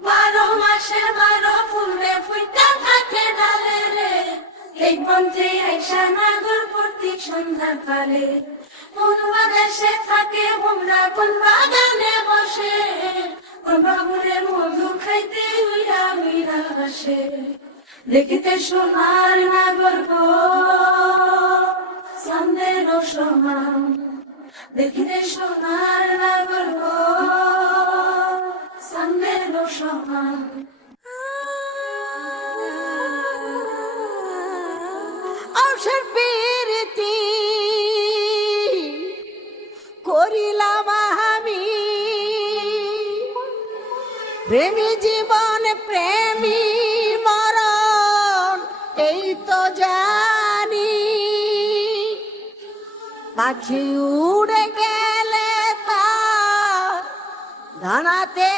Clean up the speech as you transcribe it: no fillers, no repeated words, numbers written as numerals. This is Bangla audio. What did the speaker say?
12 মাসে 12 ফুলে ফুইটা থাকে ডালে রে, এই পন্থে আইসা নাগর প্রতীক সন্ধ্যা কালে। কোন বাদেশে থাকে হোমরা, কোন বাগানে বসে, কোন বাবুরে মধু খাইতে উইরা উইরা আসে। দেখিতে সোনার নাগর গো চাঁদের সমান, দেখিতে সোনার নাগর গো চাঁদের সমান। অবসর প্রীতি করিলাম আমি, প্রেমী জীবন প্রেমী মরণ এই তো জানি। পাখি উড়ে গেলে তা দানাতে